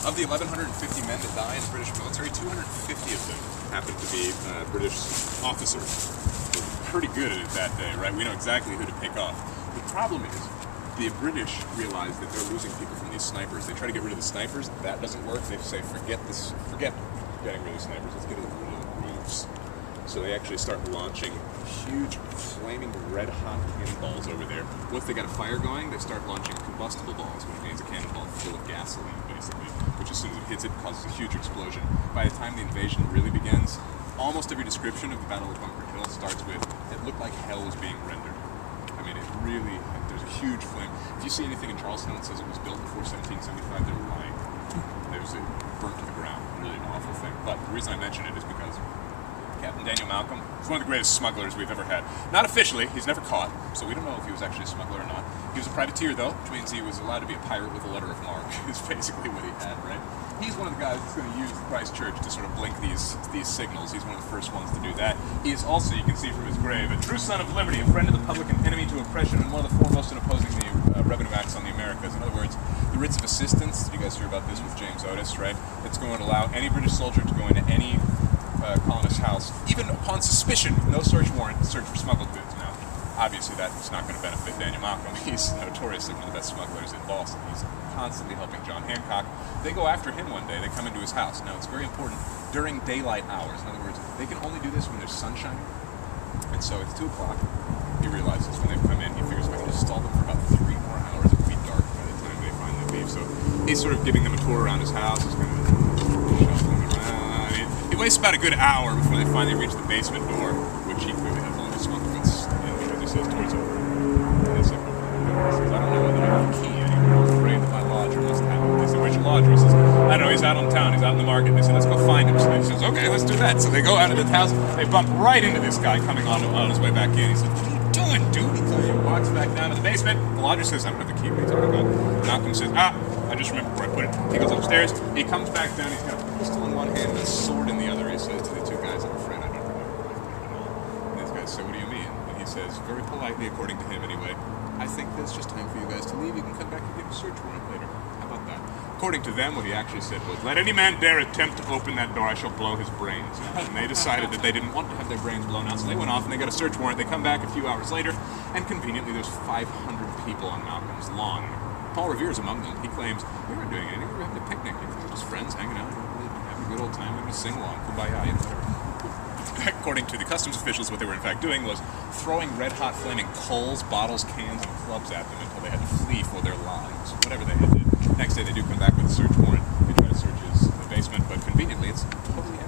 Of the 1,150 men that die in the British military, 250 of them happen to be British officers. We're pretty good at it that day, right? We know exactly who to pick off. The problem is, the British realize that they're losing people from these snipers. They try to get rid of the snipers. That doesn't work. They say, forget getting rid of snipers. Let's get rid of the roofs. So they actually start launching huge, flaming, red-hot cannonballs over there. Once they got a fire going, they start launching combustible balls, which means a cannonball full of gasoline, basically, which as soon as it hits it, causes a huge explosion. By the time the invasion really begins, almost every description of the Battle of Bunker Hill starts with, it looked like hell was being rendered. I mean, it really, there's a huge flame. If you see anything in Charleston that says it was built before 1775, they're lying. There's it burnt to the ground. Really an awful thing. But the reason I mention it is because Captain Daniel Malcom is one of the greatest smugglers we've ever had. Not officially, he's never caught, so we don't know if he was actually a smuggler or not. He was a privateer, though, which means he was allowed to be a pirate with a letter of marque, is basically what he had, right? He's one of the guys that's going to use Christchurch to sort of blink these signals. He's one of the first ones to do that. He is also, you can see from his grave, a true son of liberty, a friend of the public, an enemy to oppression, and one of the foremost in opposing the revenue acts on the Americas. In other words, the writs of assistance, you guys hear about this with James Otis, right? It's going to allow any British soldier to go into any colonist's house, even upon suspicion, with no search warrant, to search for smuggled goods. Now, obviously that's not going to benefit Daniel Malcom. He's notoriously one of the best smugglers in Boston. He's constantly helping John Hancock. They go after him one day. They come into his house. Now, it's very important during daylight hours. In other words, they can only do this when there's sunshine. And so it's 2 o'clock. He realizes when they've come in, he figures if I can just stall them for about 3 more hours, it will be dark by the time they finally leave. So he's sort of giving them a tour around his house. He's kind of shuffling around. He wastes about a good hour before they finally reach the basement door, which he clearly has all his smuggled goods in, because he says doors open. And they say, he says, I don't know whether I have a key anymore. I'm afraid that my lodger must have it. They say, where's your lodger? He says, I don't know, he's out on town, he's out in the market. They say, let's go find him. So he says, okay, let's do that. So they go out of the house, they bump right into this guy coming on his way back in. He says, what are you doing, dude? He walks back down to the basement. The lodger says, I don't have the key. What are you talking about? Malcolm says, I just remember where I put it. He goes upstairs, he comes back down, he's got a pistol in one hand and a sword in the other. He says to the 2 guys, I'm afraid I don't remember where I put it at all. And these guys say, what do you mean? And he says, very politely, according to him anyway, I think it's just time for you guys to leave. You can come back and get a search warrant later. How about that? According to them, what he actually said was, let any man dare attempt to open that door, I shall blow his brains out. And they decided that they didn't want to have their brains blown out, so they went off and they got a search warrant. They come back a few hours later, and conveniently there's 500 people on Malcolm's lawn. Paul Revere's among them. He claims, we weren't doing anything, we were having a picnic. We were just friends hanging out, having a good old time, having a sing-along, kumbaya, you know, whatever. According to the customs officials, what they were in fact doing was throwing red-hot flaming coals, bottles, cans, and clubs at them until they had to flee for their lives. Whatever they had to do. Next day they do come back with a search warrant. They try to search the basement, but conveniently it's totally